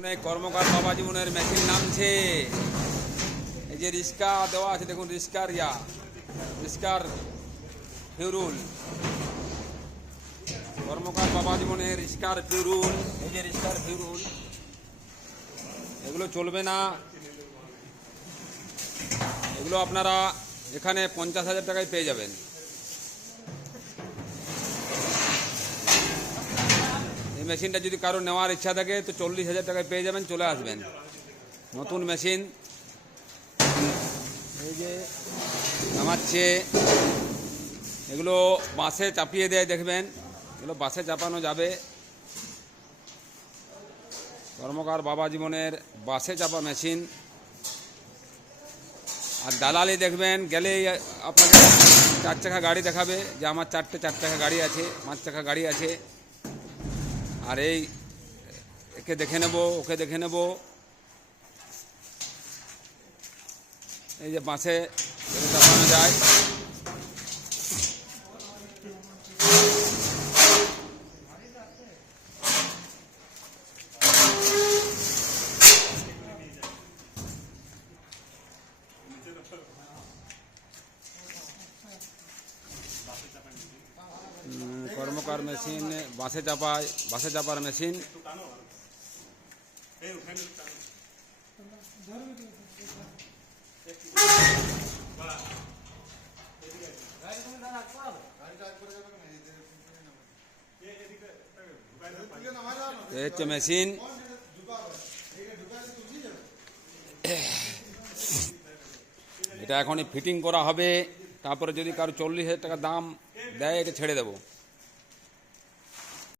কর্মকার বাবা জীবনের মেশিন নামছে। এই যে রিস্কা দেওয়া আছে, দেখুন রিস্কার ফিউরুল, কর্মকার বাবা জীবনের রিস্কার ফিউরুল। এই যে রিস্কার ফিউরুল, এগুলো চলবে না। এগুলো আপনারা এখানে 50,000 টাকায় পেয়ে যাবেন। এই মেশিনটা যদি কারো নেওয়ার ইচ্ছা থাকে তো 40,000 টাকায় পেয়ে যাবেন, চলে আসবেন। নতুন মেশিন, এই যে নামাচ্ছে। এগুলো বাসে চাপিয়ে দেয়, দেখবেন এগুলো বাসে চাপানো যাবে। কর্মকার বাবা জীবনের বাসে চাপা মেশিন। আর দালালি দেখবেন গেলেই আপনাকে 4 চাকা গাড়ি দেখাবে যে আমার 4 চাকা গাড়ি আছে, 5 চাকা গাড়ি আছে। আর একে দেখে নেব, ওকে দেখে নেব। এই যে বাসে চাপানো যায়। কর্মকার মেশিন, বাসে চাপার মেশিন। এই হচ্ছে মেশিন। এটা এখনই ফিটিং করা হবে, তারপরে যদি কারো 40,000 টাকা দাম দেয় এটা ছেড়ে দেবো।